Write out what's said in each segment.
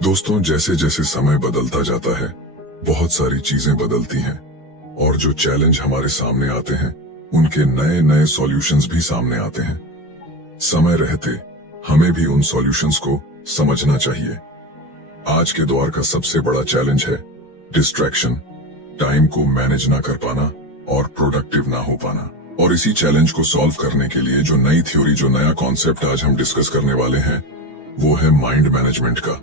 दोस्तों, जैसे जैसे समय बदलता जाता है बहुत सारी चीजें बदलती हैं और जो चैलेंज हमारे सामने आते हैं उनके नए नए सॉल्यूशंस भी सामने आते हैं। समय रहते हमें भी उन सॉल्यूशंस को समझना चाहिए। आज के दौर का सबसे बड़ा चैलेंज है डिस्ट्रैक्शन, टाइम को मैनेज ना कर पाना और प्रोडक्टिव ना हो पाना। और इसी चैलेंज को सॉल्व करने के लिए जो नई थ्योरी, जो नया कॉन्सेप्ट आज हम डिस्कस करने वाले हैं वो है माइंड मैनेजमेंट का,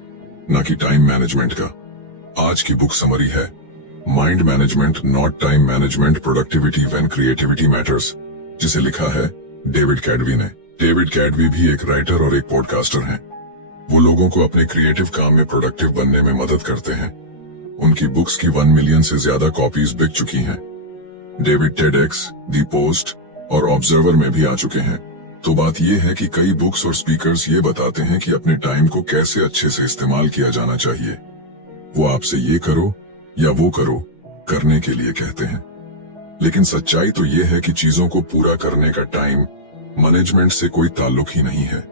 ना कि टाइम मैनेजमेंट का। आज की बुक समरी है mind management not time management, productivity when creativity matters, जिसे लिखा है डेविड कैडवी ने। डेविड कैडवी भी एक राइटर और एक पॉडकास्टर हैं। वो लोगों को अपने क्रिएटिव काम में प्रोडक्टिव बनने में मदद करते हैं। उनकी बुक्स की 1 मिलियन से ज्यादा कॉपीज बिक चुकी हैं। डेविड टेडएक्स, दी पोस्ट और ऑब्जर्वर में भी आ चुके हैं। तो बात यह है कि कई बुक्स और स्पीकर्स ये बताते हैं कि अपने टाइम को कैसे अच्छे से इस्तेमाल किया जाना चाहिए। वो आपसे ये करो या वो करो करने के लिए कहते हैं, लेकिन सच्चाई तो ये है कि चीजों को पूरा करने का टाइम मैनेजमेंट से कोई ताल्लुक ही नहीं है।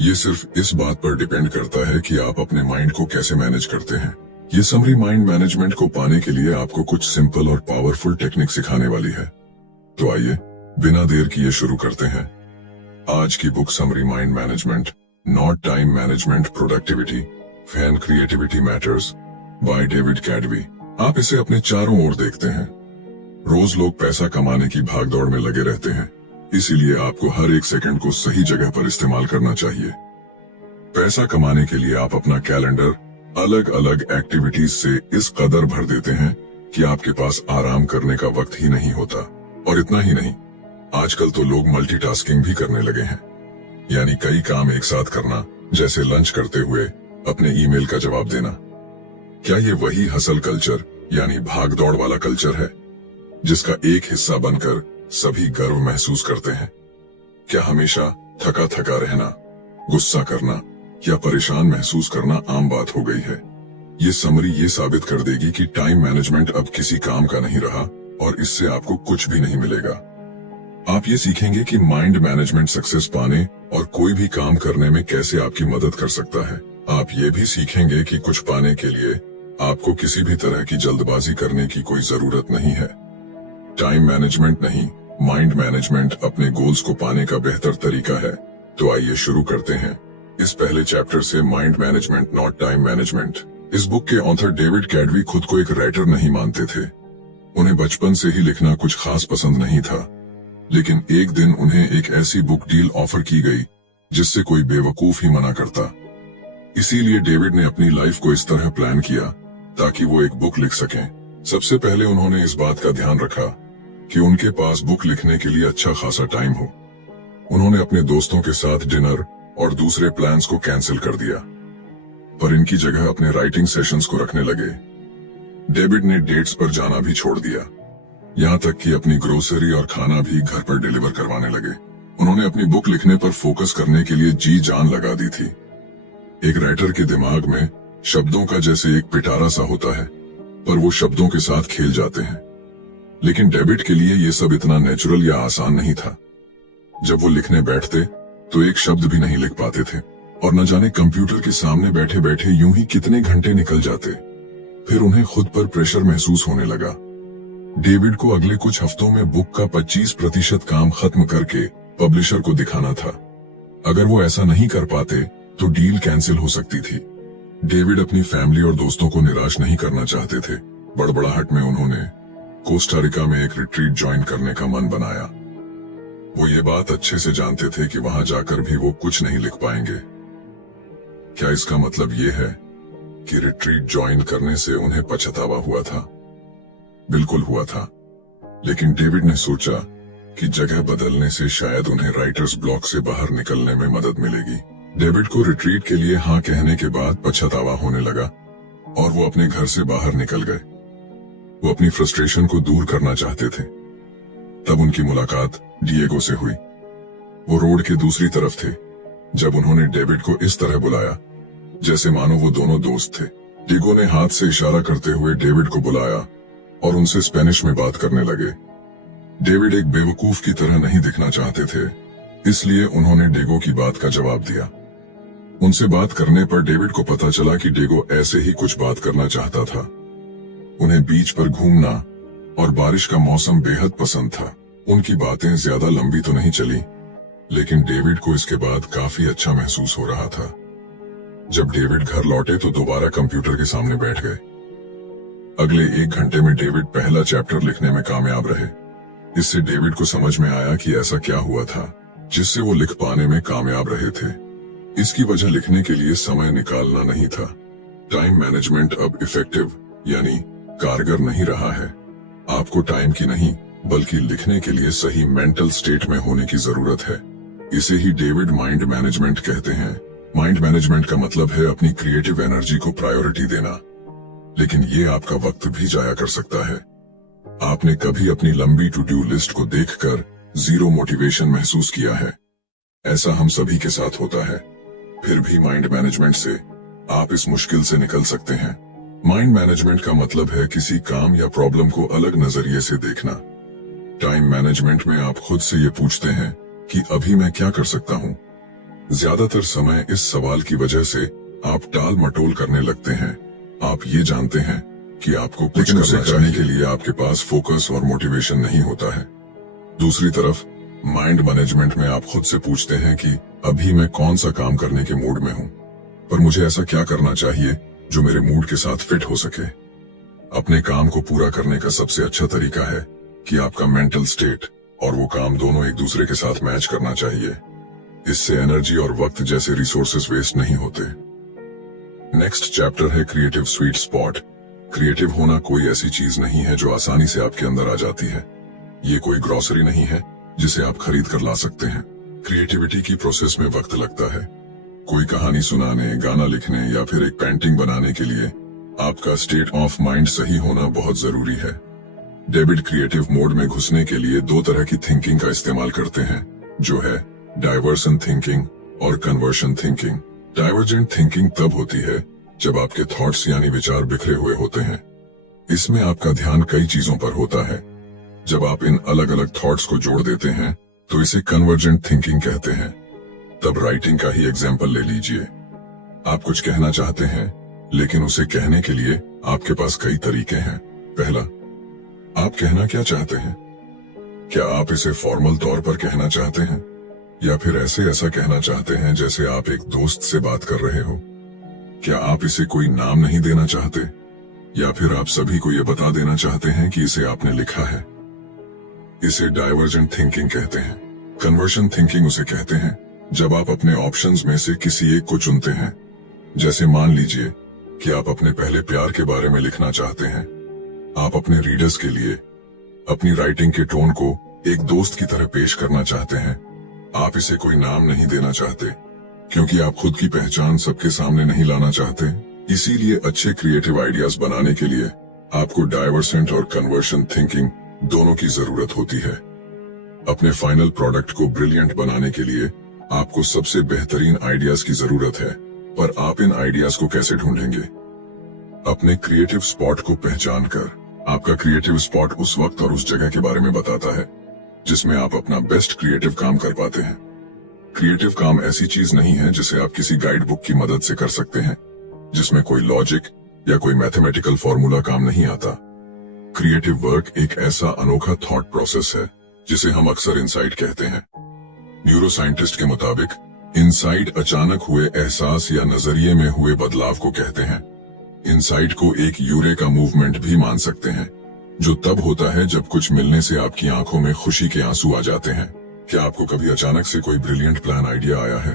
ये सिर्फ इस बात पर डिपेंड करता है कि आप अपने माइंड को कैसे मैनेज करते हैं। ये समरी माइंड मैनेजमेंट को पाने के लिए आपको कुछ सिंपल और पावरफुल टेक्निक सिखाने वाली है। तो आइए बिना देर किए शुरू करते हैं आज की book summary mind management not time management, productivity when creativity matters by David Kadavy. आप इसे अपने चारों ओर देखते हैं। रोज लोग पैसा कमाने की भागदौड़ में लगे रहते हैं, इसीलिए आपको हर एक सेकंड को सही जगह पर इस्तेमाल करना चाहिए। पैसा कमाने के लिए आप अपना कैलेंडर अलग अलग एक्टिविटीज से इस कदर भर देते हैं कि आपके पास आराम करने का वक्त ही नहीं होता। और इतना ही नहीं, आजकल तो लोग मल्टीटास्किंग भी करने लगे हैं, यानी कई काम एक साथ करना, जैसे लंच करते हुए अपने ईमेल का जवाब देना। क्या ये वही हसल कल्चर यानी भागदौड़ वाला कल्चर है जिसका एक हिस्सा बनकर सभी गर्व महसूस करते हैं? क्या हमेशा थका थका रहना, गुस्सा करना या परेशान महसूस करना आम बात हो गई है? ये समरी ये साबित कर देगी कि टाइम मैनेजमेंट अब किसी काम का नहीं रहा और इससे आपको कुछ भी नहीं मिलेगा। आप ये सीखेंगे कि माइंड मैनेजमेंट सक्सेस पाने और कोई भी काम करने में कैसे आपकी मदद कर सकता है। आप ये भी सीखेंगे कि कुछ पाने के लिए आपको किसी भी तरह की जल्दबाजी करने की कोई जरूरत नहीं है। टाइम मैनेजमेंट नहीं, माइंड मैनेजमेंट अपने गोल्स को पाने का बेहतर तरीका है। तो आइए शुरू करते हैं इस पहले चैप्टर से, mind management not time management. इस बुक के ऑथर डेविड कैडवी खुद को एक राइटर नहीं मानते थे। उन्हें बचपन से ही लिखना कुछ खास पसंद नहीं था, लेकिन एक दिन उन्हें एक ऐसी बुक डील ऑफर की गई जिससे कोई बेवकूफ ही मना करता। इसीलिए डेविड ने अपनी लाइफ को इस तरह प्लान किया ताकि वो एक बुक लिख सकें। सबसे पहले उन्होंने इस बात का ध्यान रखा कि उनके पास बुक लिखने के लिए अच्छा खासा टाइम हो। उन्होंने अपने दोस्तों के साथ डिनर और दूसरे प्लान्स को कैंसिल कर दिया, पर इनकी जगह अपने राइटिंग सेशंस को रखने लगे। डेविड ने डेट्स पर जाना भी छोड़ दिया, यहाँ तक कि अपनी ग्रोसरी और खाना भी घर पर डिलीवर करवाने लगे। उन्होंने अपनी बुक लिखने पर फोकस करने के लिए जी जान लगा दी थी। एक राइटर के दिमाग में शब्दों का जैसे एक पिटारा सा होता है, पर वो शब्दों के साथ खेल जाते हैं। लेकिन डेविड के लिए ये सब इतना नेचुरल या आसान नहीं था। जब वो लिखने बैठते तो एक शब्द भी नहीं लिख पाते थे और न जाने कंप्यूटर के सामने बैठे बैठे यूं ही कितने घंटे निकल जाते। फिर उन्हें खुद पर प्रेशर महसूस होने लगा। डेविड को अगले कुछ हफ्तों में बुक का 25% काम खत्म करके पब्लिशर को दिखाना था। अगर वो ऐसा नहीं कर पाते तो डील कैंसिल हो सकती थी। डेविड अपनी फैमिली और दोस्तों को निराश नहीं करना चाहते थे। बड़बड़ाहट में उन्होंने कोस्टा रिका में एक रिट्रीट ज्वाइन करने का मन बनाया। वो ये बात अच्छे से जानते थे कि वहां जाकर भी वो कुछ नहीं लिख पाएंगे। क्या इसका मतलब ये है कि रिट्रीट ज्वाइन करने से उन्हें पछतावा हुआ था? बिल्कुल हुआ था, लेकिन डेविड ने सोचा कि जगह बदलने से शायद उन्हें राइटर्स ब्लॉक से बाहर निकलने में मदद मिलेगी। डेविड को रिट्रीट के लिए हाँ कहने के बाद पछतावा होने लगा और वो अपने घर से बाहर निकल गए। वो अपनी फ्रस्ट्रेशन को दूर करना चाहते थे। तब उनकी मुलाकात डिएगो से हुई। वो रोड के दूसरी तरफ थे जब उन्होंने डेविड को इस तरह बुलाया जैसे मानो वो दोनों दोस्त थे। डिएगो ने हाथ से इशारा करते हुए डेविड को बुलाया और उनसे स्पेनिश में बात करने लगे। डेविड एक बेवकूफ की तरह नहीं दिखना चाहते थे, इसलिए उन्होंने डिएगो की बात का जवाब दिया। उनसे बात करने पर डेविड को पता चला कि डेगो ऐसे ही कुछ बात करना चाहता था। उन्हें बीच पर घूमना और बारिश का मौसम बेहद पसंद था। उनकी बातें ज्यादा लंबी तो नहीं चली, लेकिन डेविड को इसके बाद काफी अच्छा महसूस हो रहा था। जब डेविड घर लौटे तो दोबारा कंप्यूटर के सामने बैठ गए। अगले 1 घंटे में डेविड पहला चैप्टर लिखने में कामयाब रहे। इससे डेविड को समझ में आया कि ऐसा क्या हुआ था जिससे वो लिख पाने में कामयाब रहे थे। इसकी वजह लिखने के लिए समय निकालना नहीं था। टाइम मैनेजमेंट अब इफेक्टिव यानी कारगर नहीं रहा है। आपको टाइम की नहीं बल्कि लिखने के लिए सही मेंटल स्टेट में होने की जरूरत है। इसे ही डेविड माइंड मैनेजमेंट कहते हैं। माइंड मैनेजमेंट का मतलब है अपनी क्रिएटिव एनर्जी को प्रायोरिटी देना, लेकिन ये आपका वक्त भी जाया कर सकता है। आपने कभी अपनी लंबी टू डू लिस्ट को देखकर जीरो मोटिवेशन महसूस किया है? ऐसा हम सभी के साथ होता है। फिर भी माइंड मैनेजमेंट से आप इस मुश्किल से निकल सकते हैं। माइंड मैनेजमेंट का मतलब है किसी काम या प्रॉब्लम को अलग नजरिए से देखना। टाइम मैनेजमेंट में आप खुद से ये पूछते हैं कि अभी मैं क्या कर सकता हूँ। ज्यादातर समय इस सवाल की वजह से आप टाल मटोल करने लगते हैं। आप ये जानते हैं कि आपको कुछ करने के लिए आपके पास फोकस और मोटिवेशन नहीं होता है। दूसरी तरफ माइंड मैनेजमेंट में आप खुद से पूछते हैं कि अभी मैं कौन सा काम करने के मूड में हूँ, पर मुझे ऐसा क्या करना चाहिए जो मेरे मूड के साथ फिट हो सके। अपने काम को पूरा करने का सबसे अच्छा तरीका है कि आपका मेंटल स्टेट और वो काम दोनों एक दूसरे के साथ मैच करना चाहिए। इससे एनर्जी और वक्त जैसे रिसोर्सेज वेस्ट नहीं होते। नेक्स्ट चैप्टर है क्रिएटिव स्वीट स्पॉट। क्रिएटिव होना कोई ऐसी चीज नहीं है जो आसानी से आपके अंदर आ जाती है। ये कोई ग्रोसरी नहीं है जिसे आप खरीद कर ला सकते हैं। क्रिएटिविटी की प्रोसेस में वक्त लगता है। कोई कहानी सुनाने, गाना लिखने या फिर एक पेंटिंग बनाने के लिए आपका स्टेट ऑफ माइंड सही होना बहुत जरूरी है। डेविड क्रिएटिव मोड में घुसने के लिए 2 तरह की थिंकिंग का इस्तेमाल करते हैं, जो है डाइवर्सन थिंकिंग और कन्वर्शन थिंकिंग। डाइवर्जेंट थिंकिंग तब होती है जब आपके थॉट्स यानी विचार बिखरे हुए होते हैं। इसमें आपका ध्यान कई चीजों पर होता है। जब आप इन अलग अलग थॉट्स को जोड़ देते हैं तो इसे कन्वर्जेंट थिंकिंग कहते हैं। तब राइटिंग का ही एग्जाम्पल ले लीजिए। आप कुछ कहना चाहते हैं, लेकिन उसे कहने के लिए आपके पास कई तरीके हैं। पहला, आप कहना क्या चाहते हैं? क्या आप इसे फॉर्मल तौर पर कहना चाहते हैं या फिर ऐसा कहना चाहते हैं जैसे आप एक दोस्त से बात कर रहे हो? क्या आप इसे कोई नाम नहीं देना चाहते या फिर आप सभी को यह बता देना चाहते हैं कि इसे आपने लिखा है? इसे डाइवर्जेंट थिंकिंग कहते हैं। कन्वर्शन थिंकिंग उसे कहते हैं जब आप अपने ऑप्शंस में से किसी एक को चुनते हैं। जैसे मान लीजिए कि आप अपने पहले प्यार के बारे में लिखना चाहते हैं। आप अपने रीडर्स के लिए अपनी राइटिंग के टोन को एक दोस्त की तरह पेश करना चाहते हैं। आप इसे कोई नाम नहीं देना चाहते क्योंकि आप खुद की पहचान सबके सामने नहीं लाना चाहते। इसीलिए अच्छे क्रिएटिव आइडियाज बनाने के लिए आपको डाइवर्सेंट और कन्वर्शन थिंकिंग दोनों की जरूरत होती है। अपने फाइनल प्रोडक्ट को ब्रिलियंट बनाने के लिए आपको सबसे बेहतरीन आइडियाज की जरूरत है, पर आप इन आइडियाज को कैसे ढूंढेंगे? अपने क्रिएटिव स्पॉट को पहचान कर। आपका क्रिएटिव स्पॉट उस वक्त और उस जगह के बारे में बताता है जिसमें आप अपना बेस्ट क्रिएटिव काम कर पाते हैं। क्रिएटिव काम ऐसी चीज नहीं है जिसे आप किसी गाइड बुक की मदद से कर सकते हैं, जिसमें कोई लॉजिक या कोई मैथमेटिकल फॉर्मूला काम नहीं आता। क्रिएटिव वर्क एक ऐसा अनोखा थॉट प्रोसेस है जिसे हम अक्सर इनसाइट कहते हैं। न्यूरो साइंटिस्ट के मुताबिक इनसाइट अचानक हुए एहसास या नजरिए में हुए बदलाव को कहते हैं। इनसाइट को एक यूरेका मूवमेंट भी मान सकते हैं, जो तब होता है जब कुछ मिलने से आपकी आंखों में खुशी के आंसू आ जाते हैं। क्या आपको कभी अचानक से कोई ब्रिलियंट प्लान आइडिया आया है?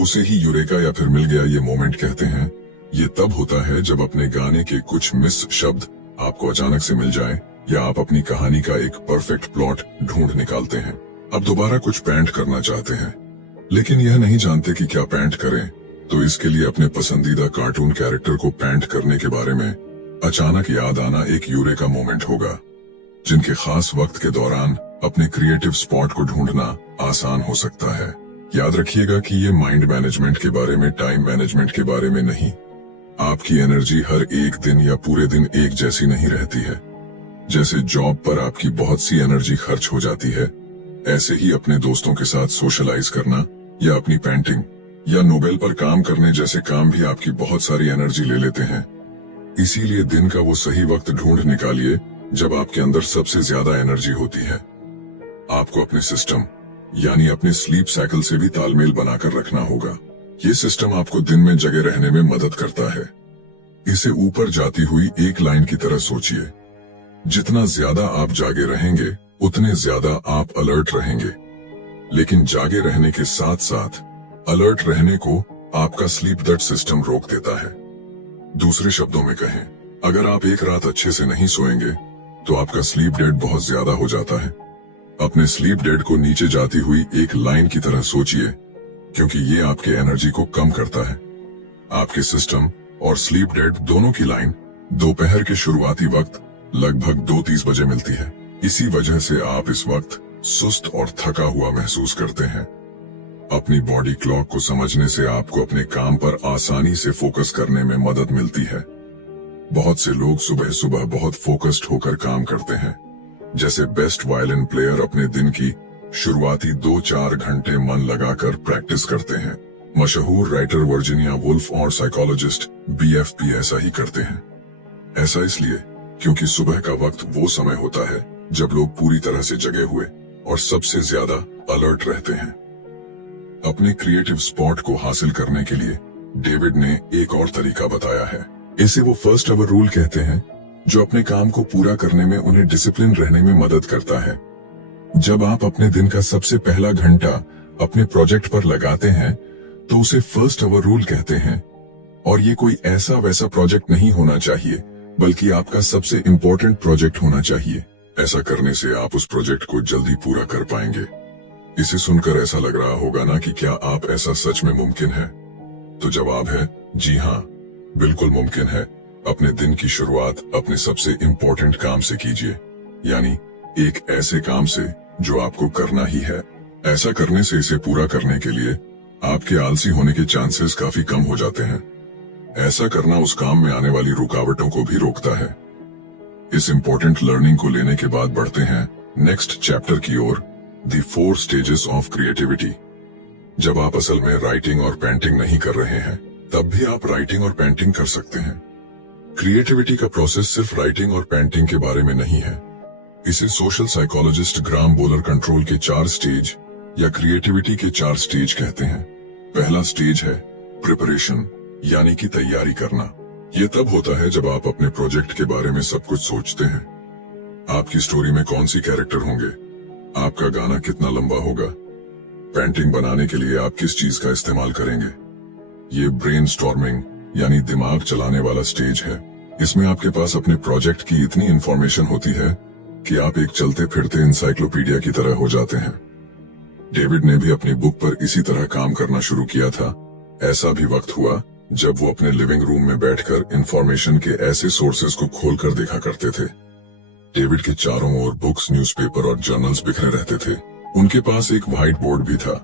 उसे ही यूरेका या फिर मिल गया ये मोमेंट कहते हैं। ये तब होता है जब अपने गाने के कुछ मिस शब्द आपको अचानक से मिल जाए या आप अपनी कहानी का एक परफेक्ट प्लॉट ढूंढ निकालते हैं। अब दोबारा कुछ पेंट करना चाहते हैं, लेकिन यह नहीं जानते कि क्या पेंट करें, तो इसके लिए अपने पसंदीदा कार्टून कैरेक्टर को पेंट करने के बारे में अचानक याद आना एक यूरेका मोमेंट होगा। जिनके खास वक्त के दौरान अपने क्रिएटिव स्पॉट को ढूंढना आसान हो सकता है। याद रखिएगा कि ये माइंड मैनेजमेंट के बारे में, टाइम मैनेजमेंट के बारे में नहीं। आपकी एनर्जी हर एक दिन या पूरे दिन एक जैसी नहीं रहती है। जैसे जॉब पर आपकी बहुत सी एनर्जी खर्च हो जाती है, ऐसे ही अपने दोस्तों के साथ सोशलाइज करना या अपनी पेंटिंग या नोबेल पर काम करने जैसे काम भी आपकी बहुत सारी एनर्जी ले लेते हैं। इसीलिए दिन का वो सही वक्त ढूंढ निकालिए जब आपके अंदर सबसे ज्यादा एनर्जी होती है। आपको अपने सिस्टम यानी अपने स्लीप साइकिल से भी तालमेल बनाकर रखना होगा। ये सिस्टम आपको दिन में जगे रहने में मदद करता है। इसे ऊपर जाती हुई एक लाइन की तरह सोचिए। जितना ज्यादा आप जागे रहेंगे उतने ज्यादा आप अलर्ट रहेंगे। लेकिन जागे रहने के साथ साथ अलर्ट रहने को आपका स्लीप डेट सिस्टम रोक देता है। दूसरे शब्दों में कहें, अगर आप एक रात अच्छे से नहीं सोएंगे तो आपका स्लीप डेट बहुत ज्यादा हो जाता है। अपने स्लीप डेट को नीचे जाती हुई एक लाइन की तरह सोचिए, क्योंकि ये आपके एनर्जी को कम करता है। आपके सिस्टम और स्लीप डेट दोनों की लाइन दोपहर के शुरुआती वक्त लगभग 2:30 बजे मिलती है। इसी वजह से आप इस वक्त सुस्त और थका हुआ महसूस करते हैं। अपनी बॉडी क्लॉक को समझने से आपको अपने काम पर आसानी से फोकस करने में मदद मिलती है। बहुत से लोग सुबह सुबह बहुत फोकस्ड होकर काम करते हैं, जैसे बेस्ट वायलिन प्लेयर अपने दिन की शुरुआती 2-4 घंटे मन लगाकर प्रैक्टिस करते हैं। मशहूर राइटर वर्जीनिया वुल्फ और साइकोलॉजिस्ट BFP ऐसा ही करते हैं। ऐसा इसलिए क्योंकि सुबह का वक्त वो समय होता है जब लोग पूरी तरह से जगे हुए और सबसे ज्यादा अलर्ट रहते हैं। अपने क्रिएटिव स्पॉट को हासिल करने के लिए डेविड ने एक और तरीका बताया है। इसे वो फर्स्ट आवर रूल कहते हैं, जो अपने काम को पूरा करने में उन्हें डिसिप्लिन रहने में मदद करता है। जब आप अपने दिन का सबसे पहला घंटा अपने प्रोजेक्ट पर लगाते हैं तो उसे फर्स्ट आवर रूल कहते हैं। और ये कोई ऐसा वैसा प्रोजेक्ट नहीं होना चाहिए, बल्कि आपका सबसे इम्पोर्टेंट प्रोजेक्ट होना चाहिए। ऐसा करने से आप उस प्रोजेक्ट को जल्दी पूरा कर पाएंगे। इसे सुनकर ऐसा लग रहा होगा ना कि क्या आप ऐसा सच में मुमकिन है? तो जवाब है जी हाँ, बिल्कुल मुमकिन है। अपने दिन की शुरुआत अपने सबसे इम्पोर्टेंट काम से कीजिए, यानी एक ऐसे काम से जो आपको करना ही है। ऐसा करने से इसे पूरा करने के लिए आपके आलसी होने के चांसेस काफी कम हो जाते हैं। ऐसा करना उस काम में आने वाली रुकावटों को भी रोकता है। इस इम्पोर्टेंट लर्निंग को लेने के बाद बढ़ते हैं नेक्स्ट चैप्टर की ओर, द 4 स्टेजेस ऑफ क्रिएटिविटी। जब आप असल में राइटिंग और पेंटिंग नहीं कर रहे हैं, तब भी आप राइटिंग और पेंटिंग कर सकते हैं। क्रिएटिविटी का प्रोसेस सिर्फ राइटिंग और पेंटिंग के बारे में नहीं है। इसे सोशल साइकोलॉजिस्ट ग्राम बोलर कंट्रोल के 4 स्टेज या क्रिएटिविटी के 4 स्टेज कहते हैं। पहला स्टेज है प्रिपरेशन, यानी कि तैयारी करना। ये तब होता है जब आप अपने प्रोजेक्ट के बारे में सब कुछ सोचते हैं। आपकी स्टोरी में कौन सी कैरेक्टर होंगे, आपका गाना कितना लंबा होगा, पेंटिंग बनाने के लिए आप किस चीज का इस्तेमाल करेंगे। ये ब्रेनस्टॉर्मिंग यानी दिमाग चलाने वाला स्टेज है। इसमें आपके पास अपने प्रोजेक्ट की इतनी इंफॉर्मेशन होती है कि आप एक चलते फिरते इंसाइक्लोपीडिया की तरह हो जाते हैं। डेविड ने भी अपनी बुक पर इसी तरह काम करना शुरू किया था। ऐसा भी वक्त हुआ जब वो अपने लिविंग रूम में बैठकर इंफॉर्मेशन के ऐसे सोर्सेज को खोलकर देखा करते थे। डेविड के चारों ओर बुक्स, न्यूज़पेपर और जर्नल्स बिखरे रहते थे। उनके पास एक व्हाइट बोर्ड भी था,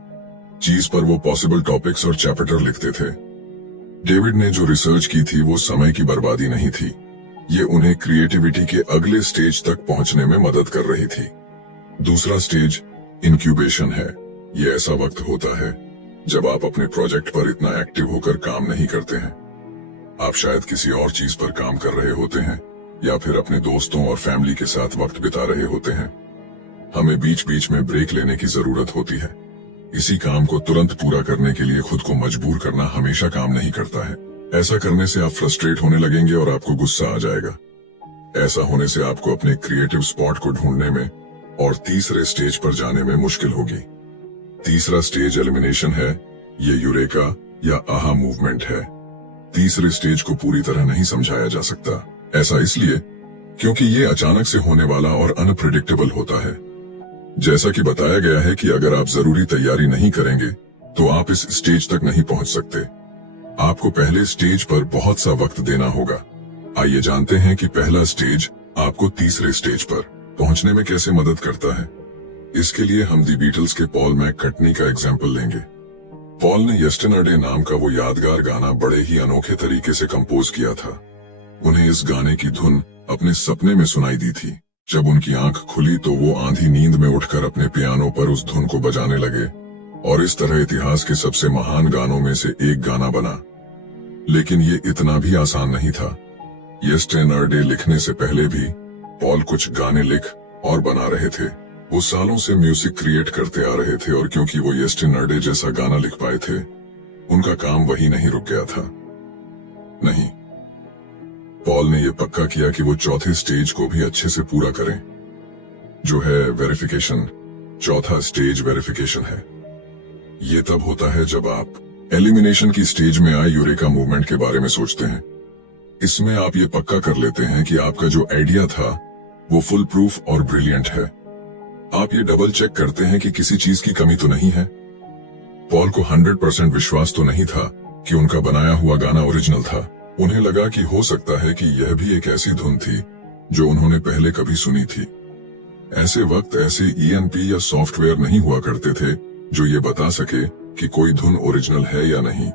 जिस पर वो पॉसिबल टॉपिक्स और चैप्टर लिखते थे। डेविड ने जो रिसर्च की थी वो समय की बर्बादी नहीं थी, ये उन्हें क्रिएटिविटी के अगले स्टेज तक पहुंचने में मदद कर रही थी। दूसरा स्टेज इंक्यूबेशन है। ये ऐसा वक्त होता है जब आप अपने प्रोजेक्ट पर इतना एक्टिव होकर काम नहीं करते हैं। आप शायद किसी और चीज पर काम कर रहे होते हैं या फिर अपने दोस्तों और फैमिली के साथ वक्त बिता रहे होते हैं। हमें बीच बीच में ब्रेक लेने की जरूरत होती है। इसी काम को तुरंत पूरा करने के लिए खुद को मजबूर करना हमेशा काम नहीं करता है। ऐसा करने से आप फ्रस्ट्रेट होने लगेंगे और आपको गुस्सा आ जाएगा। ऐसा होने से आपको अपने क्रिएटिव स्पॉट को ढूंढने में और तीसरे स्टेज पर जाने में मुश्किल होगी। तीसरा स्टेज एलिमिनेशन है। ये यूरेका या आहा मूवमेंट है। तीसरे स्टेज को पूरी तरह नहीं समझाया जा सकता। ऐसा इसलिए क्योंकि ये अचानक से होने वाला और अनप्रेडिक्टेबल होता है। जैसा कि बताया गया है कि अगर आप जरूरी तैयारी नहीं करेंगे तो आप इस स्टेज तक नहीं पहुंच सकते। आपको पहले स्टेज पर बहुत सा वक्त देना होगा। आइए जानते हैं कि पहला स्टेज आपको तीसरे स्टेज पर पहुंचने में कैसे मदद करता है। इसके लिए हम दी बीटल्स के पॉल मैककर्टनी का एग्जाम्पल लेंगे। पॉल ने यस्टरडे नाम का वो यादगार गाना बड़े ही अनोखे तरीके से कंपोज किया था। उन्हें इस गाने की धुन अपने सपने में सुनाई दी थी। जब उनकी आंख खुली तो वो आंधी नींद में उठकर अपने पियानो पर उस धुन को बजाने लगे। और इस तरह इतिहास के सबसे महान गानों में से एक गाना बना। लेकिन ये इतना भी आसान नहीं था। येस्टरडे लिखने से पहले भी पॉल कुछ गाने लिख और बना रहे थे। वो सालों से म्यूजिक क्रिएट करते आ रहे थे और क्योंकि वो येस्टरडे जैसा गाना लिख पाए थे, उनका काम वही नहीं रुक गया था। नहीं, पॉल ने यह पक्का किया कि वो चौथे स्टेज को भी अच्छे से पूरा करें, जो है वेरिफिकेशन। चौथा स्टेज वेरिफिकेशन है। ये तब होता है जब आप एलिमिनेशन की स्टेज में आए यूरेका मूवमेंट के बारे में सोचते हैं। इसमें आप ये पक्का कर लेते हैं कि आपका जो आइडिया था वो फुल प्रूफ और ब्रिलियंट है। आप ये डबल चेक करते हैं कि किसी चीज की कमी तो नहीं है। पॉल को 100% विश्वास तो नहीं था कि उनका बनाया हुआ गाना ओरिजिनल था। उन्हें लगा कि हो सकता है कि यह भी एक ऐसी धुन थी जो उन्होंने पहले कभी सुनी थी। ऐसे वक्त ऐसे ENP या सॉफ्टवेयर नहीं हुआ करते थे जो ये बता सके कि कोई धुन ओरिजिनल है या नहीं।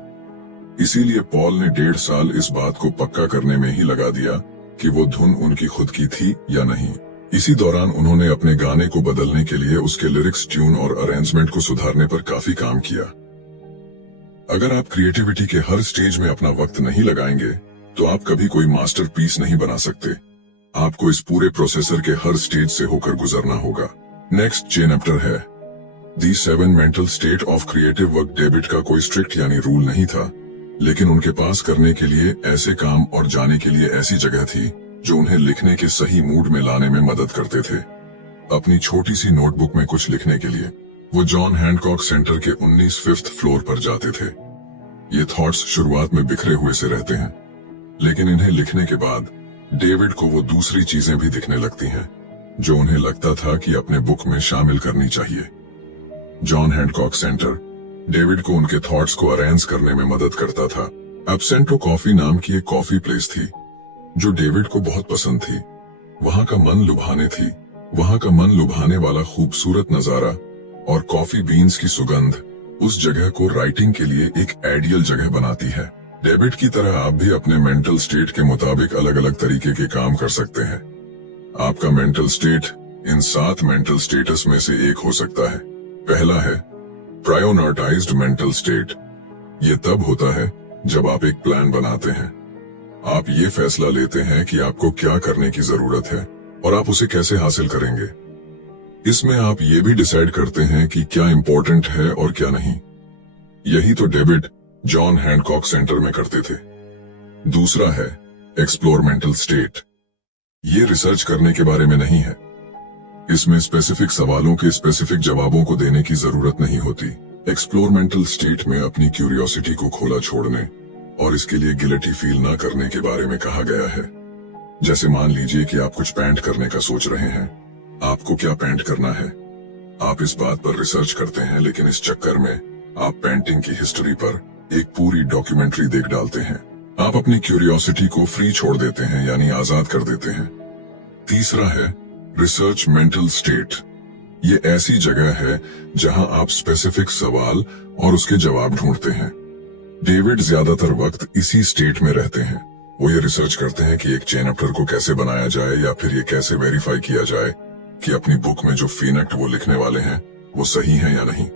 इसीलिए पॉल ने 1.5 साल इस बात को पक्का करने में ही लगा दिया कि वो धुन उनकी खुद की थी या नहीं। इसी दौरान उन्होंने अपने गाने को बदलने के लिए उसके लिरिक्स, ट्यून और अरेंजमेंट को सुधारने पर काफी काम किया। अगर आप क्रिएटिविटी के हर स्टेज में अपना वक्त नहीं लगाएंगे तो आप कभी कोई मास्टरपीस नहीं बना सकते। आपको इस पूरे प्रोसेसर के हर स्टेज से होकर गुजरना होगा। नेक्स्ट चैप्टर है दी 7 mental state of creative work. David का कोई स्ट्रिक्ट यानी रूल नहीं था, लेकिन उनके पास करने के लिए ऐसे काम और जाने के लिए ऐसी जगह थी जो उन्हें लिखने के सही मूड में लाने में मदद करते थे। अपनी छोटी सी नोटबुक में कुछ लिखने के लिए वो जॉन हैंकॉक सेंटर के 19 5th फ्लोर पर जाते थे। ये थॉट्स शुरुआत में बिखरे हुए से रहते हैं, लेकिन इन्हें लिखने के बाद डेविड को वो दूसरी चीजें भी दिखने लगती हैं जो उन्हें लगता था कि अपने बुक में शामिल करनी चाहिए। जॉन हैंकॉक सेंटर डेविड को उनके थॉट्स को अरेंज करने में मदद करता था। एब्सेंटो कॉफी नाम की एक कॉफी प्लेस थी जो डेविड को बहुत पसंद थी। वहां का मन लुभाने वाला खूबसूरत नजारा और कॉफी बीन्स की सुगंध उस जगह को राइटिंग के लिए एक आइडियल जगह बनाती है। डेविड की तरह आप भी अपने मेंटल स्टेट के मुताबिक अलग अलग तरीके के काम कर सकते हैं। आपका mental state in 7 mental status में से एक हो सकता है। पहला है प्रायोरिटाइज्ड मेंटल स्टेट। ये तब होता है जब आप एक प्लान बनाते हैं। आप ये फैसला लेते हैं कि आपको क्या करने की जरूरत है और आप उसे कैसे हासिल करेंगे। इसमें आप ये भी डिसाइड करते हैं कि क्या इंपॉर्टेंट है और क्या नहीं। यही तो डेविड जॉन हैंकॉक सेंटर में करते थे। दूसरा है एक्सप्लोर मेंटल स्टेट। ये रिसर्च करने के बारे में नहीं है। इसमें स्पेसिफिक सवालों के स्पेसिफिक जवाबों को देने की जरूरत नहीं होती। एक्सप्लोर मेंटल स्टेट में अपनी क्यूरियोसिटी को खोला छोड़ने और इसके लिए गिल्टी फील ना करने के बारे में कहा गया है। जैसे मान लीजिए कि आप कुछ पेंट करने का सोच रहे हैं। आपको क्या पेंट करना है, आप इस बात पर रिसर्च करते हैं, लेकिन इस चक्कर में आप पेंटिंग की हिस्ट्री पर एक पूरी डॉक्यूमेंट्री देख डालते हैं। आप अपनी क्यूरियोसिटी को फ्री छोड़ देते हैं, यानी आजाद कर देते हैं। तीसरा है रिसर्च मेंटल स्टेट। ये ऐसी जगह है जहां आप स्पेसिफिक सवाल और उसके जवाब ढूंढते हैं। डेविड ज्यादातर वक्त इसी स्टेट में रहते हैं। वो ये रिसर्च करते हैं कि एक चैप्टर को कैसे बनाया जाए या फिर ये कैसे वेरीफाई किया जाए कि अपनी बुक में जो फीनेक्ट वो लिखने वाले हैं वो सही है या नहीं।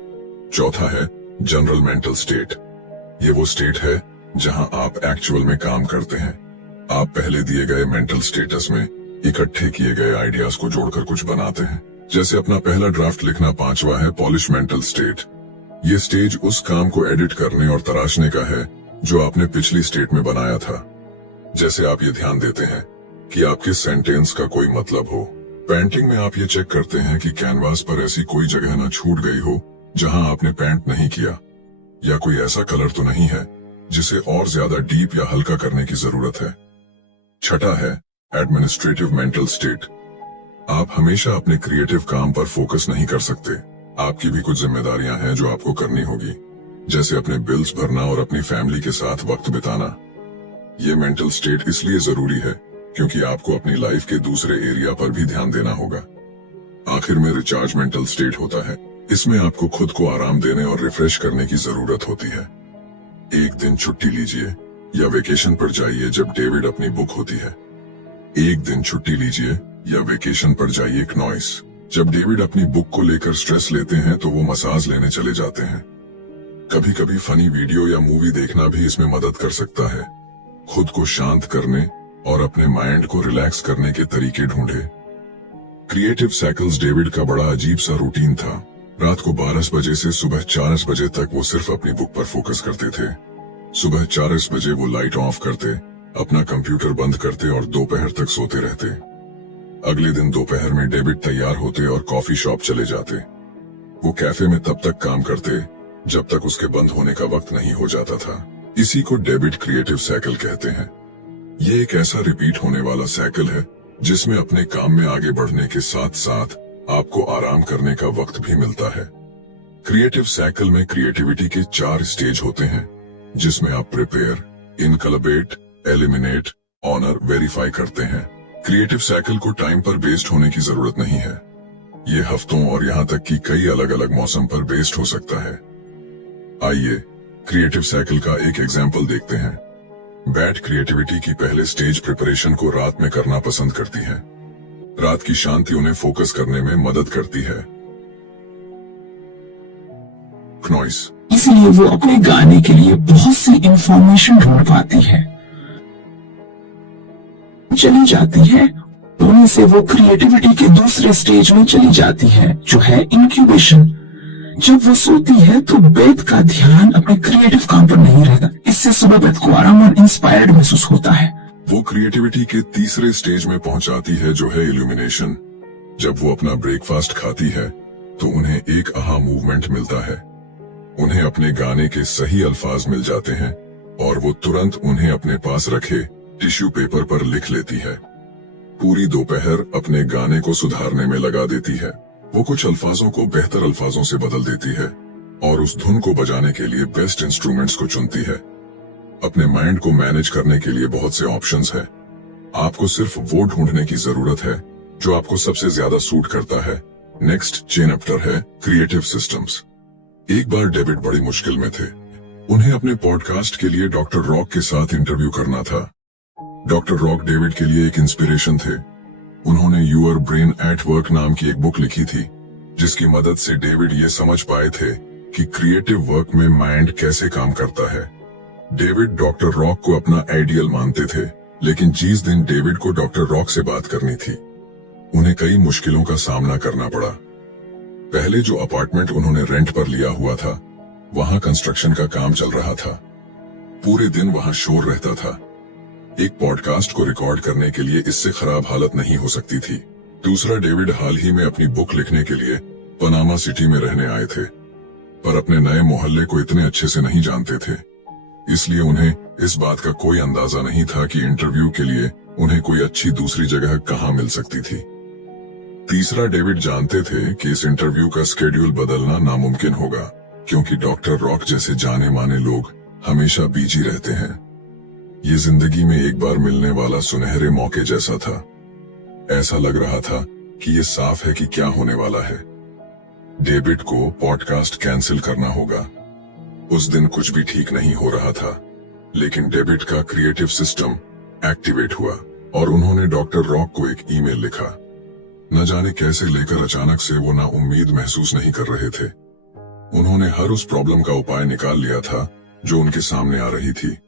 चौथा है जनरल मेंटल स्टेट। ये वो स्टेट है जहां आप एक्चुअल में काम करते हैं। आप पहले दिए गए मेंटल स्टेटस में इकट्ठे किए गए आइडियाज को जोड़कर कुछ बनाते हैं। जैसे अपना पहला ड्राफ्ट लिखना। पांचवा है पॉलिश मेंटल स्टेट। ये स्टेज उस काम को एडिट करने और तराशने का है जो आपने पिछली स्टेट में बनाया था। जैसे आप ये ध्यान देते हैं कि आपके सेंटेंस का कोई मतलब हो। पेंटिंग में आप ये चेक करते हैं कि कैनवास पर ऐसी कोई जगह न छूट गई हो जहां आपने पेंट नहीं किया, या कोई ऐसा कलर तो नहीं है जिसे और ज्यादा डीप या हल्का करने की जरूरत है। छठा है एडमिनिस्ट्रेटिव मेंटल स्टेट। आप हमेशा अपने क्रिएटिव काम पर फोकस नहीं कर सकते। आपकी भी कुछ जिम्मेदारियां हैं जो आपको करनी होगी, जैसे अपने बिल्स भरना और अपनी फैमिली के साथ वक्त बिताना। ये मेंटल स्टेट इसलिए जरूरी है क्योंकि आपको अपनी लाइफ के दूसरे एरिया पर भी ध्यान देना होगा। आखिर में रिचार्ज मेंटल स्टेट होता है। इसमें आपको खुद को आराम देने और रिफ्रेश करने की जरूरत होती है। एक दिन छुट्टी लीजिए या वेकेशन पर जाइए जब डेविड अपनी बुक होती है। एक दिन छुट्टी लीजिए या वेकेशन पर जाइए एक नॉइस जब डेविड अपनी बुक को लेकर स्ट्रेस लेते हैं तो वो मसाज लेने चले जाते हैं। कभी कभी फनी वीडियो या मूवी देखना भी इसमें मदद कर सकता है। खुद को शांत करने और अपने माइंड को रिलैक्स करने के तरीके ढूंढे। क्रिएटिव साइकिल्स डेविड का बड़ा अजीब सा रूटीन था। रात को 12 बजे से सुबह 4 बजे तक वो सिर्फ अपनी बुक पर फोकस करते थे। सुबह 4 बजे वो लाइट ऑफ करते, अपना कंप्यूटर बंद करते और दोपहर तक सोते रहते। अगले दिन दोपहर में डेविड तैयार होते और कॉफी शॉप चले जाते। वो कैफे में तब तक काम करते जब तक उसके बंद होने का वक्त नहीं हो जाता था। इसी को डेविड क्रिएटिव साइकिल कहते हैं। ये एक ऐसा रिपीट होने वाला साइकिल है जिसमें अपने काम में आगे बढ़ने के साथ साथ आपको आराम करने का वक्त भी मिलता है। क्रिएटिव साइकिल में क्रिएटिविटी के 4 स्टेज होते हैं, जिसमें आप प्रिपेयर, इनकलबेट, एलिमिनेट, ऑनर, वेरीफाई करते हैं। क्रिएटिव साइकिल को टाइम पर बेस्ड होने की जरूरत नहीं है। ये हफ्तों और यहाँ तक कि कई अलग अलग मौसम पर बेस्ड हो सकता है। आइए क्रिएटिव साइकिल का एक एग्जाम्पल देखते हैं। बैड क्रिएटिविटी की पहले स्टेज प्रिपरेशन को रात में करना पसंद करती है। रात की शांति उन्हें फोकस करने में मदद करती है। नॉइस, इसलिए वो अपने गाने के लिए बहुत सी इंफॉर्मेशन ढूंढ पाती है, चली जाती है। उन्हीं से वो क्रिएटिविटी के दूसरे स्टेज में चली जाती है, जो है इंक्यूबेशन। जब वो सोती है तो बेथ का ध्यान अपने क्रिएटिव काम पर नहीं रहता। इससे सुबह बेथ को आराम और इंस्पायर्ड महसूस होता है। वो क्रिएटिविटी के तीसरे स्टेज में पहुंचाती है, जो है इल्यूमिनेशन। जब वो अपना ब्रेकफास्ट खाती है तो उन्हें एक आहा मूवमेंट मिलता है। उन्हें अपने गाने के सही अल्फाज मिल जाते हैं और वो तुरंत उन्हें अपने पास रखे टिश्यू पेपर पर लिख लेती है। पूरी दोपहर अपने गाने को सुधारने में लगा देती है। वो कुछ अल्फाजों को बेहतर अल्फाजों से बदल देती है और उस धुन को बजाने के लिए बेस्ट इंस्ट्रूमेंट्स को चुनती है। अपने माइंड को मैनेज करने के लिए बहुत से ऑप्शंस हैं। आपको सिर्फ वो ढूंढने की जरूरत है जो आपको सबसे ज्यादा सूट करता है। नेक्स्ट चैप्टर है क्रिएटिव सिस्टम्स। एक बार डेविड बड़ी मुश्किल में थे। उन्हें अपने पॉडकास्ट के लिए डॉक्टर रॉक के साथ इंटरव्यू करना था। डॉक्टर रॉक डेविड के लिए एक इंस्पिरेशन थे। उन्होंने यूर ब्रेन एट वर्क नाम की एक बुक लिखी थी, जिसकी मदद से डेविड ये समझ पाए थे कि क्रिएटिव वर्क में माइंड कैसे काम करता है। डेविड डॉक्टर रॉक को अपना आइडियल मानते थे, लेकिन जिस दिन डेविड को डॉक्टर रॉक से बात करनी थी, उन्हें कई मुश्किलों का सामना करना पड़ा। पहले जो अपार्टमेंट उन्होंने रेंट पर लिया हुआ था, वहां कंस्ट्रक्शन का काम चल रहा था। पूरे दिन वहां शोर रहता था। एक पॉडकास्ट को रिकॉर्ड करने के लिए इससे खराब हालत नहीं हो सकती थी। दूसरा, डेविड हाल ही में अपनी बुक लिखने के लिए पनामा सिटी में रहने आए थे, पर अपने नए मोहल्ले को इतने अच्छे से नहीं जानते थे। इसलिए उन्हें इस बात का कोई अंदाजा नहीं था कि इंटरव्यू के लिए उन्हें कोई अच्छी दूसरी जगह कहाँ मिल सकती थी। तीसरा, डेविड जानते थे कि इस इंटरव्यू का स्केड्यूल बदलना नामुमकिन होगा, क्योंकि डॉक्टर रॉक जैसे जाने माने लोग हमेशा बिजी रहते हैं। ये जिंदगी में एक बार मिलने वाला सुनहरे मौके जैसा था। ऐसा लग रहा था कि ये साफ है कि क्या होने वाला है। डेविड को पॉडकास्ट कैंसिल करना होगा। उस दिन कुछ भी ठीक नहीं हो रहा था, लेकिन डेविड का क्रिएटिव सिस्टम एक्टिवेट हुआ और उन्होंने डॉक्टर रॉक को एक ईमेल लिखा। न जाने कैसे लेकर अचानक से वो ना उम्मीद महसूस नहीं कर रहे थे। उन्होंने हर उस प्रॉब्लम का उपाय निकाल लिया था जो उनके सामने आ रही थी।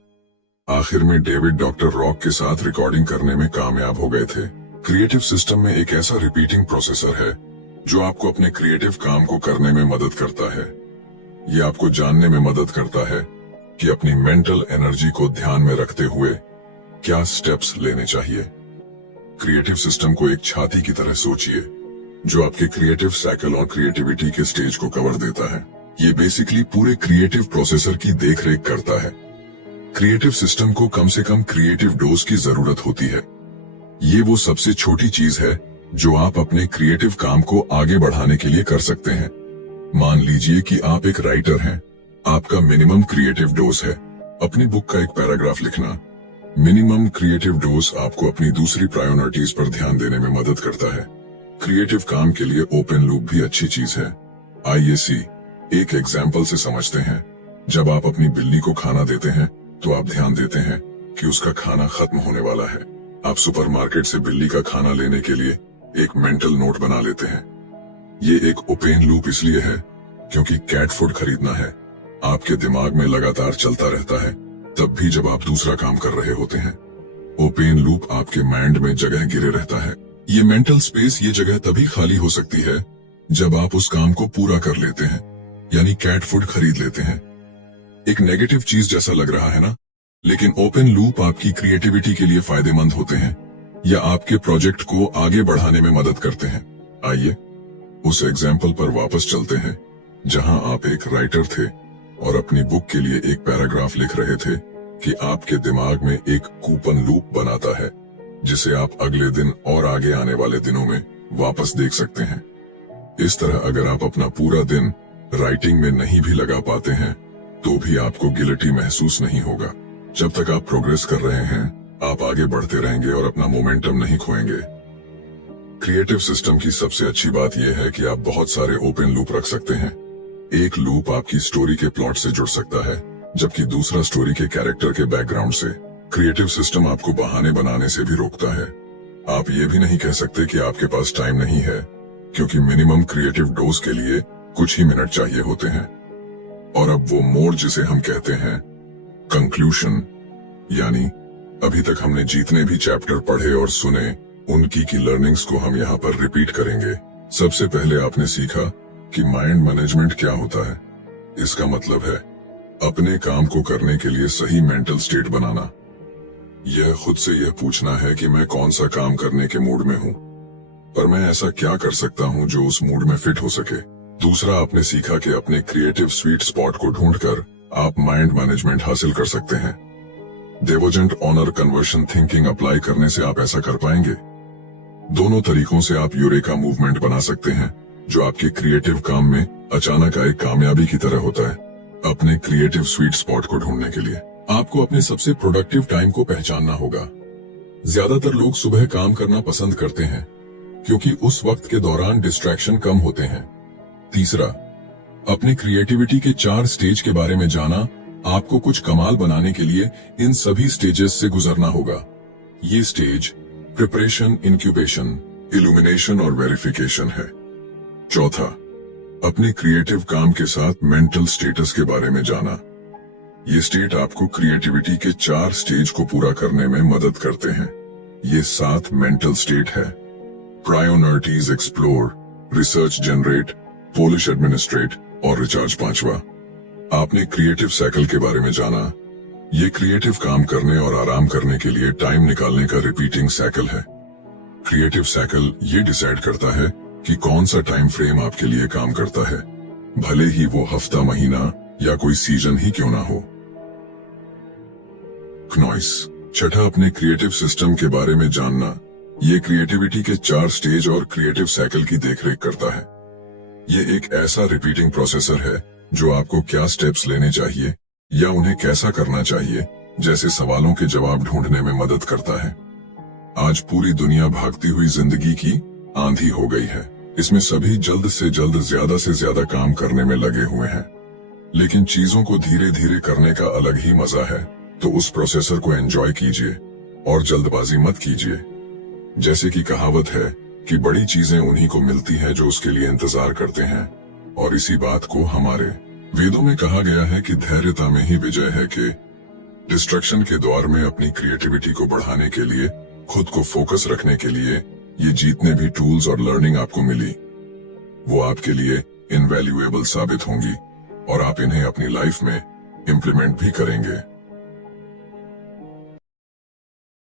आखिर में डेविड डॉक्टर रॉक के साथ रिकॉर्डिंग करने में कामयाब हो गए थे। क्रिएटिव सिस्टम में एक ऐसा रिपीटिंग प्रोसेसर है जो आपको अपने क्रिएटिव काम को करने में मदद करता है। ये आपको जानने में मदद करता है कि अपनी मेंटल एनर्जी को ध्यान में रखते हुए क्या स्टेप्स लेने चाहिए। क्रिएटिव सिस्टम को एक छाती की तरह सोचिए, जो आपके क्रिएटिव साइकिल और क्रिएटिविटी के स्टेज को कवर देता है। ये बेसिकली पूरे क्रिएटिव प्रोसेसर की देखरेख करता है। क्रिएटिव सिस्टम को कम से कम क्रिएटिव डोज की जरूरत होती है। ये वो सबसे छोटी चीज है जो आप अपने क्रिएटिव काम को आगे बढ़ाने के लिए कर सकते हैं। मान लीजिए कि आप एक राइटर हैं। आपका मिनिमम क्रिएटिव डोज है अपनी बुक का एक पैराग्राफ लिखना। मिनिमम क्रिएटिव डोज आपको अपनी दूसरी प्रायोरिटीज पर ध्यान देने में मदद करता है। क्रिएटिव काम के लिए ओपन लूप भी अच्छी चीज है। आइए एक एग्जाम्पल से समझते हैं। जब आप अपनी बिल्ली को खाना देते हैं तो आप ध्यान देते हैं कि उसका खाना खत्म होने वाला है। आप सुपरमार्केट से बिल्ली का खाना लेने के लिए एक मेंटल नोट बना लेते हैं। ये एक ओपन लूप इसलिए है क्योंकि कैट फूड खरीदना है आपके दिमाग में लगातार चलता रहता है, तब भी जब आप दूसरा काम कर रहे होते हैं। ओपन लूप आपके माइंड में जगह गिरे रहता है। ये मेंटल स्पेस, ये जगह तभी खाली हो सकती है जब आप उस काम को पूरा कर लेते हैं, यानी कैट फूड खरीद लेते हैं। एक नेगेटिव चीज जैसा लग रहा है ना, लेकिन ओपन लूप आपकी क्रिएटिविटी के लिए फायदेमंद होते हैं या आपके प्रोजेक्ट को आगे बढ़ाने में मदद करते हैं। आइए उस एग्जाम्पल पर वापस चलते हैं जहां आप एक राइटर थे और अपनी बुक के लिए एक पैराग्राफ लिख रहे थे कि आपके दिमाग में एक कूपन लूप बनाता है जिसे आप अगले दिन और आगे आने वाले दिनों में वापस देख सकते हैं। इस तरह अगर आप अपना पूरा दिन राइटिंग में नहीं भी लगा पाते हैं तो भी आपको गिल्टी महसूस नहीं होगा। जब तक आप प्रोग्रेस कर रहे हैं आप आगे बढ़ते रहेंगे और अपना मोमेंटम नहीं खोएंगे। क्रिएटिव सिस्टम की सबसे अच्छी बात यह है कि आप बहुत सारे ओपन लूप रख सकते हैं। एक लूप आपकी स्टोरी के प्लॉट से जुड़ सकता है जबकि दूसरा स्टोरी के कैरेक्टर के बैकग्राउंड से। क्रिएटिव सिस्टम आपको बहाने बनाने से भी रोकता है। आप ये भी नहीं कह सकते कि आपके पास टाइम नहीं है, क्योंकि मिनिमम क्रिएटिव डोज के लिए कुछ ही मिनट चाहिए होते हैं। और अब वो मोड़ जिसे हम कहते हैं कंक्लूशन, यानी अभी तक हमने जितने भी चैप्टर पढ़े और सुने उनकी की लर्निंग्स को हम यहाँ पर रिपीट करेंगे। सबसे पहले आपने सीखा कि माइंड मैनेजमेंट क्या होता है। इसका मतलब है अपने काम को करने के लिए सही मेंटल स्टेट बनाना। यह खुद से यह पूछना है कि मैं कौन सा काम करने के मूड में हूँ और मैं ऐसा क्या कर सकता हूँ जो उस मूड में फिट हो सके। दूसरा, आपने सीखा कि अपने क्रिएटिव स्वीट स्पॉट को ढूंढकर आप माइंड मैनेजमेंट हासिल कर सकते हैं। डिवोजेंट ऑनर कन्वर्शन थिंकिंग अप्लाई करने से आप ऐसा कर पाएंगे। दोनों तरीकों से आप यूरेका मूवमेंट बना सकते हैं जो आपके क्रिएटिव काम में अचानक आए कामयाबी की तरह होता है। अपने क्रिएटिव स्वीट स्पॉट को ढूंढने के लिए आपको अपने सबसे प्रोडक्टिव टाइम को पहचानना होगा। ज्यादातर लोग सुबह काम करना पसंद करते हैं क्योंकि उस वक्त के दौरान डिस्ट्रैक्शन कम होते हैं। तीसरा, अपने क्रिएटिविटी के 4 स्टेज के बारे में जाना। आपको कुछ कमाल बनाने के लिए इन सभी स्टेजेस से गुजरना होगा। ये स्टेज प्रिपरेशन, इंक्यूबेशन, इल्यूमिनेशन और वेरिफिकेशन है। चौथा, अपने क्रिएटिव काम के साथ मेंटल स्टेटस के बारे में जाना। ये स्टेट आपको क्रिएटिविटी के 4 स्टेज को पूरा करने में मदद करते हैं। ये 7 मेंटल स्टेट है: priorities explore, research generate, polish administrate और रिचार्ज। 5वां, आपने क्रिएटिव साइकिल के बारे में जाना। ये क्रिएटिव काम करने और आराम करने के लिए टाइम निकालने का रिपीटिंग साइकिल है। क्रिएटिव साइकिल ये डिसाइड करता है कि कौन सा टाइम फ्रेम आपके लिए काम करता है, भले ही वो हफ्ता, महीना या कोई सीजन ही क्यों ना हो। नॉइस। छठा, अपने क्रिएटिव सिस्टम के बारे में जानना। ये क्रिएटिविटी के 4 स्टेज और क्रिएटिव साइकिल की देखरेख करता है। ये एक ऐसा रिपीटिंग प्रोसेसर है जो आपको क्या स्टेप्स लेने चाहिए या उन्हें कैसा करना चाहिए जैसे सवालों के जवाब ढूंढने में मदद करता है। आज पूरी दुनिया भागती हुई जिंदगी की आंधी हो गई है। इसमें सभी जल्द से ज्यादा काम करने में लगे हुए हैं, लेकिन चीजों को धीरे धीरे करने का अलग ही मजा है। तो उस प्रोसेसर को एंजॉय कीजिए और जल्दबाजी मत कीजिए। जैसे कि कहावत है कि बड़ी चीजें उन्हीं को मिलती हैं जो उसके लिए इंतजार करते हैं, और इसी बात को हमारे वेदों में कहा गया है कि धैर्यता में ही विजय है। कि डिस्ट्रक्शन के दौर में अपनी क्रिएटिविटी को बढ़ाने के लिए, खुद को फोकस रखने के लिए ये जितने भी टूल्स और लर्निंग आपको मिली वो आपके लिए इनवैल्यूएबल साबित होंगी और आप इन्हें अपनी लाइफ में इम्प्लीमेंट भी करेंगे।